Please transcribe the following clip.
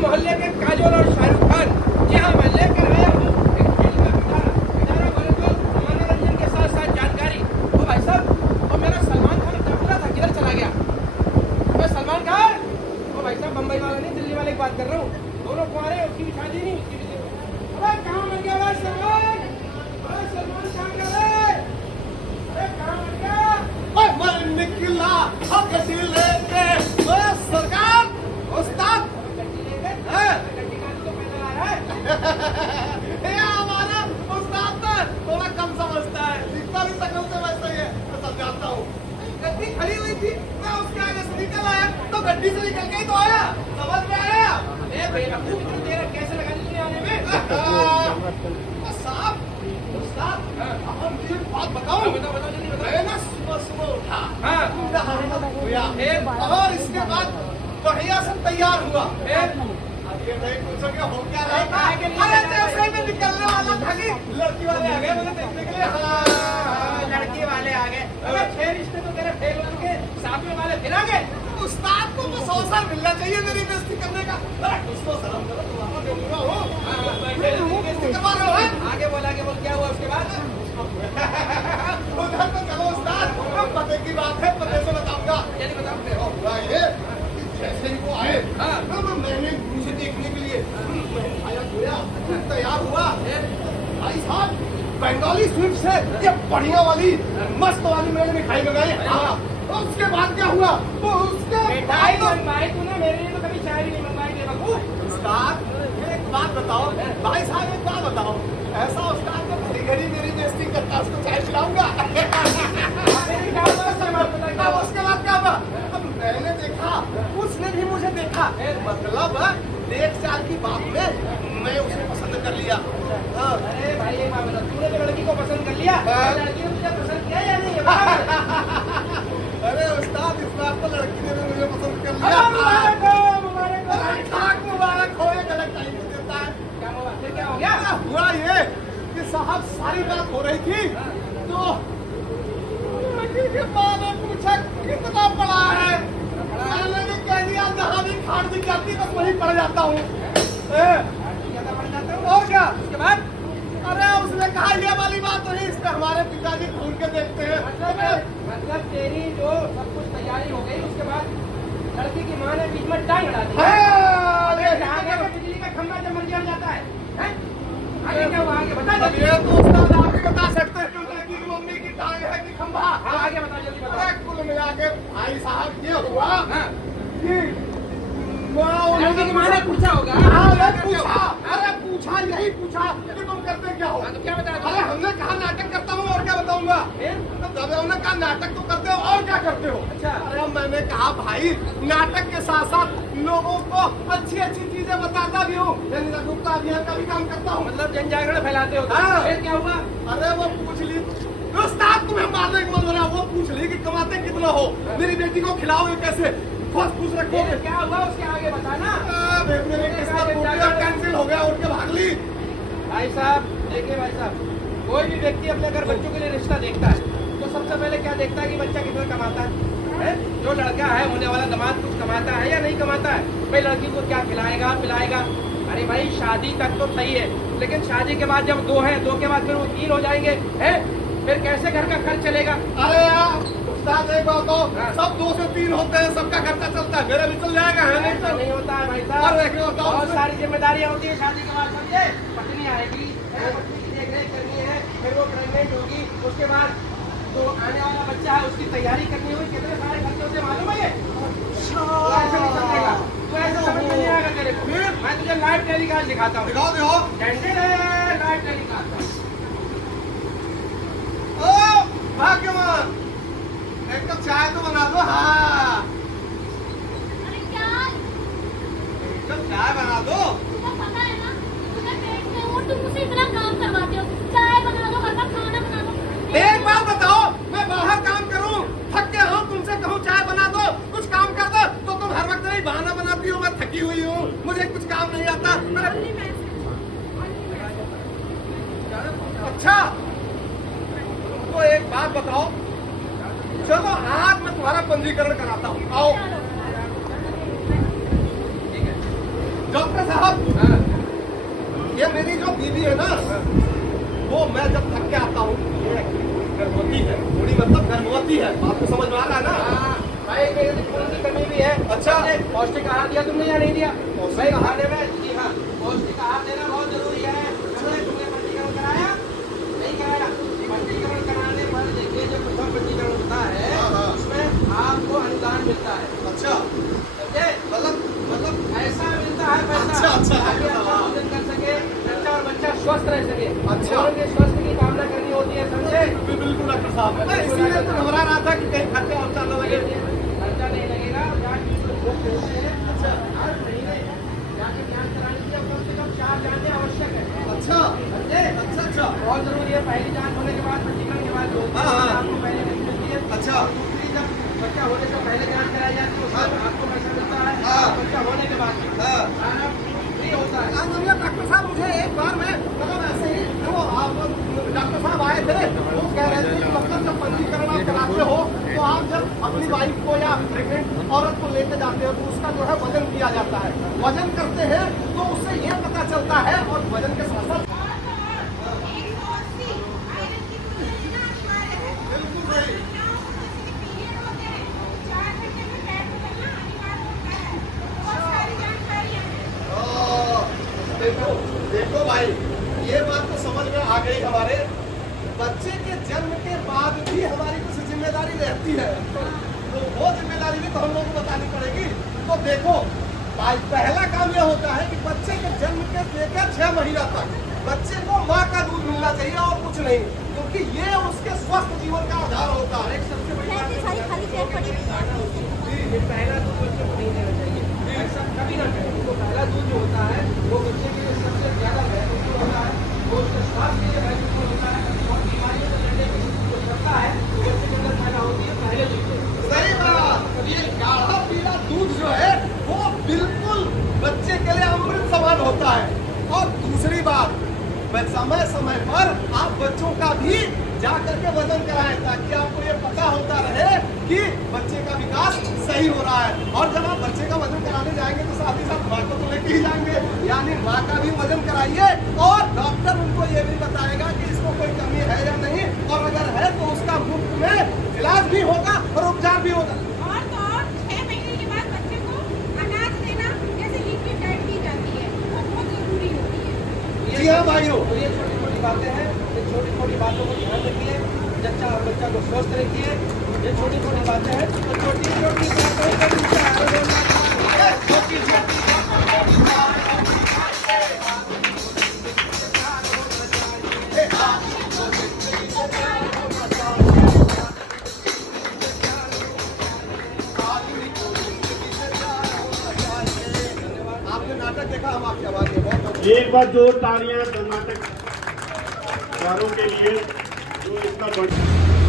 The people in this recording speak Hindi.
मोहल्ले के काजोल और शाहरुख खान, जी हाँ, मैं लेकर आया हूँ एक खेल का किनारा मनोरंजन के साथ साथ जानकारी। ओ भाई साहब, और मेरा सलमान खान पूरा था, किधर चला गया? मैं सलमान खान, ओ भाई साहब, बम्बई वाला नहीं, दिल्ली वाले की बात कर रहा हूँ। दोनों कुंवारे, उसकी भी शादी नहीं, उसकी भी। अरे कहाँ मर गया भाई सलमान? अरे सलमान कहाँ गया रे? अरे कहाँ मर गया? मैं निकला गड्डी लेके, सरकार उस्ताद हमारा उस्ताद थोड़ा कम समझता है, दिखता भी शक्ल से वैसा ही है, मैं समझाता हूँ। गड्डी खड़ी हुई थी, मैं उसके आगे से निकल आया तो गड्डी से निकल के ही तो आया, समझ में आया? कैसे लगा दी तुमने आने में? साहब उस्ताद, हम ये बात बताऊं? बताओ जल्दी बताओ। मैं ना सुबह उठा, हाँ, और इसके बाद बढ़िया से तैयार हुआ। ये नहीं पूछोगे हो क्या रहा है? अरे जैसे ही मैं निकलने वाला था कि लड़की वाले आ गए मुझे देखने के लिए। हाँ, लड़की वाले आ गए। अरे 6 रिश्ते तो तेरे फेल हो गए, 7वें वाले फिर आ गए। उस्ताद को बस अवसर मिलना चाहिए मेरी बेइज्जती करने का। अरे उसको शर्म करो, तुम्हारा बेलूरा हो, बेइज्जती करवा रहे हो। आगे बोल, क्या हुआ उसके बाद? उधर तो चलो उस्ताद, अब पते की बात है, पते से बताऊंगा। जल्दी बताओ। हुआ ये कि जैसे ही वो आए, हाँ, मैंने मुझे देखने के लिए आया धोया, तैयार हुआ। भाई साहब, बंगाली स्वीट से ये बढ़िया वाली मस्त वाली मैंने मिठाई मंगाई। हाँ, और उसके बाद क्या हुआ? तो उसके मिठाई मंगवाई तूने, मेरे लिए तो कभी चाय भी नहीं मंगवाई थी बकू। उस्ताद, एक बात बताओ भाई साहब, एक बात बताओ, ऐसा उस्ताद तो घड़ी घड़ी मेरी बेइज्जती करता, उसको चाय पिलाऊंगा। अब उसके बाद क्या हुआ? अब मैंने देखा, उसने भी मुझे देखा, मतलब देख चाल की बात में मैं उसे पसंद कर लिया। हाँ। अरे भाई एक बात बता, तूने तो लड़की को पसंद कर लिया, लड़की ने तुझे पसंद किया या नहीं? अरे उस्ताद, इस बार तो लड़की ने भी मुझे पसंद कर लिया। मुबारक हो, मुबारक हो। मुबारक हो, ये गलत टाइम पे देता है। क्या हुआ? फिर क्या हो गया? हुआ ये कि साहब सारी बात हो रही थी तो लड़की के माँ ने पूछा कितना पढ़ा है। मैंने भी कह दिया जहाँ भी खाट दी जाती बस वहीं पढ़ जाता हूँ। ज्यादा पड़ जाता हूँ। और क्या? उसके बाद अरे उसने कहा ये वाली बात नहीं, इस पे हमारे पिताजी घूर के देखते हैं। मतलब तेरी जो सब कुछ तैयारी हो गई, उसके बाद लड़की की माँ ने बीच में टांग अड़ा दी। हाँ, आगे बिजली का खंभा जब मर जाता है, आगे क्या हुआ? आगे बता जल्दी। ये तो उस्ताद आप ही बता सकते हैं कि लड़की की मम्मी की टांग है कि खंभा। हाँ, आगे बता जल्दी बता। अरे कुल मिला के भाई साहब ये हुआ हाँ, कि लड़की की माँ ने पूछा होगा। अरे पूछा यही पूछा कि तुम करते क्या हो? तो क्या बता? अरे हमने कहा नाटक करता हूँ, और क्या बताऊंगा? तब हमने कहा नाटक तो करते हो, और क्या करते हो? अच्छा। अरे मैंने कहा भाई नाटक के साथ साथ लोगों को अच्छी अच्छी चीजें बताता भी हूँ, जागरूकता अभियान का भी काम करता हूँ। मतलब जन जागरण फैलाते हो। हाँ। फिर क्या हुआ? अरे वो पूछ ली उस्ताद, तुम्हें मारने का मन हो रहा, वो पूछ ली कि कमाते कितना हो, मेरी बेटी को खिलाओगे कैसे, फर्स्ट पूछ रखोगे। क्या हुआ उसके आगे बताना। मेरे किस्सा कैंसिल हो गया, उठ के भाग ली। भाई साहब देखिए, भाई साहब, कोई भी व्यक्ति अपने घर बच्चों के लिए रिश्ता देखता है तो सबसे पहले क्या देखता है कि बच्चा कितना कमाता है? जो लड़का है, होने वाला दामाद, कुछ कमाता है या नहीं कमाता है? भाई लड़की को क्या खिलाएगा पिलाएगा? अरे भाई शादी तक तो सही है, लेकिन शादी के बाद जब 2 है, 2 के बाद फिर वो 3 हो जाएंगे, हैं? फिर कैसे घर का खर्च चलेगा? अरे यार उस्ताद एक बात हो, हाँ। सब 2 से 3 होते हैं, सबका खर्चा चलता है, मेरा भी चल जाएगा, है नहीं? ऐसा नहीं होता है भाई अरे साहब, क्यों बताओ? बहुत सारी जिम्मेदारियां होती है शादी के बाद। समझे? पत्नी आएगी, पत्नी की देखरेख करनी है, फिर वो प्रेग्नेंट होगी, उसके बाद जो आने वाला बच्चा है उसकी तैयारी करनी होगी, कितने सारे खर्चे होते हैं मालूम है ये? तो ऐसे नहीं चलेगा, तो ऐसे समझ में नहीं लाइव टेलीकास्ट दिखाता हूँ। दिखाओ दिखाओ। Live telecast. ओ भाग्यवान, एक कप चाय तो बना दो। हाँ, अरे क्या? एक कप चाय बना दो। तुम्हें पता है ना, तुम्हें पेट में हो, तुम मुझसे इतना काम करवाते हो। चाय बना दो, घर का खाना बना दो। एक बार बताओ, मैं बाहर काम करूं, थक गया हूं, तुमसे कहूं चाय बना दो, कुछ काम कर दो, तो तुम हर वक्त नहीं बहाना बनाती हो, मैं थकी हुई हूँ, मुझे कुछ काम नहीं आता। अच्छा, तो एक बात बताओ, चलो आज मैं तुम्हारा पंजीकरण कराता हूँ। आओ डॉक्टर साहब, ये मेरी जो बीवी है ना, वो मैं जब थक के आता हूँ, ये गर्भवती है, थोड़ी मतलब गर्भवती है, आपको समझ में आ रहा है ना? भाई मेरे से खून की कमी भी है। अच्छा। पौष्टिक आहार दिया तुमने या नहीं दिया? पौष्टिक भाई आहार? खाने में, जी हाँ, पौष्टिक आहार देना बहुत जरूरी है। तुमने पंजीकरण कराया? नहीं कराया? पंजीकरण कराने पर देखिए, जो प्रथम पंजीकरण होता है, हाँ, हाँ। उसमें आपको अनुदान मिलता है। अच्छा, समझे? मतलब ऐसा मिलता है पैसा, अच्छा, अच्छा, ताकि हाँ। अच्छा भोजन कर सके, बच्चा और बच्चा स्वस्थ रह सके। अच्छा। और उनके स्वास्थ्य की कामना करनी होती है, समझे? बिल्कुल डॉक्टर साहब, मैं इसीलिए तो घबरा रहा था कि कहीं खर्चा वर्चा न लगे। खर्चा नहीं लगेगा। जांच बिल्कुल मुफ्त होते हैं। अच्छा। हर महीने जाके जांच कराने के लिए कम से कम 4 जांचें आवश्यक है। अच्छा, समझे? अच्छा, अच्छा, बहुत जरूरी है। पहली जांच होने के बाद, पंजीकरण के बाद जो होती है, हाँ, हाँ। आपको पहले नहीं मिलती है। अच्छा। और दूसरी, जब बच्चा होने से पहले जांच कराई जाती है, उसमें हाँ। आपको पैसा मिलता है। हाँ। बच्चा होने के बाद हाँ। सारा फ्री होता है। डॉक्टर साहब, मुझे एक बार में मतलब ऐसे ही वो आप डॉक्टर साहब आए थे, वो कह रहे थे कि मतलब जब पंजीकरण आप कराते हो, तो आप जब अपनी वाइफ को या प्रेग्नेंट औरत को लेके जाते हो, तो उसका जो है वजन किया जाता है। वजन करते हैं तो उससे ये पता चलता है, और वजन के साथ साथ बिल्कुल सही। देखो देखो भाई, ये बात तो समझ में आ गई हमारे। बच्चे के जन्म के बाद भी हमारी कुछ जिम्मेदारी रहती है, तो वो जिम्मेदारी भी तो हम लोग को बतानी पड़ेगी। तो देखो भाई, पहला काम यह होता है कि बच्चे के जन्म के लेकर 6 महीना तक बच्चे को माँ का दूध मिलना चाहिए और कुछ नहीं, क्योंकि ये उसके स्वस्थ जीवन का आधार होता है। सबसे बड़ी बात सारी है, खाली पेट पड़ी ये पहला दूध बच्चे को नहीं देना चाहिए। ऐसा कभी ना करें। तो पहला दूध जो होता है, वो बच्चे के लिए सबसे ज्यादा महत्वपूर्ण होता है। वो उसके स्वास्थ्य के लिए महत्वपूर्ण होता है, और बीमारियों से लड़ने की जो क्षमता है, वो बच्चे के अंदर पैदा होती है पहले दूध से। सही बात। ये गाढ़ा पीला दूध जो है, वो बिल्कुल बच्चे के लिए अमृत समान होता है। और दूसरी बात, समय समय पर आप बच्चों का भी जा करके वजन कराएं, ताकि आपको ये पता होता रहे कि बच्चे का विकास सही हो रहा है। और जब आप बच्चे का वजन कराने जाएंगे, तो साथ ही साथ माँ को तो लेके ही जाएंगे, यानी माँ का भी वजन कराइए, और डॉक्टर उनको ये भी बताएगा कि इसको कोई कमी है या नहीं, और अगर है तो उसका मुफ्त में इलाज भी होगा और उपचार भी होगा। और तो और 6 महीने के बाद बच्चे को अनाज देना, जैसे लिक्विड डाइट दी जाती है, वो बहुत जरूरी होती है। जी हाँ भाइयों, तो ये छोटी छोटी बातें हैं, ये छोटी छोटी बातों को ध्यान रखिए, बच्चा को स्वस्थ रखिए। ये छोटी छोटी बातें हैं, तो छोटी छोटी बातों को दूसरा आरोग्य आपने नाटक देखा, हम आपकी आवाज में बहुत एक बार जोर तालियां कर्नाटक वालों के लिए जो इतना बड़ा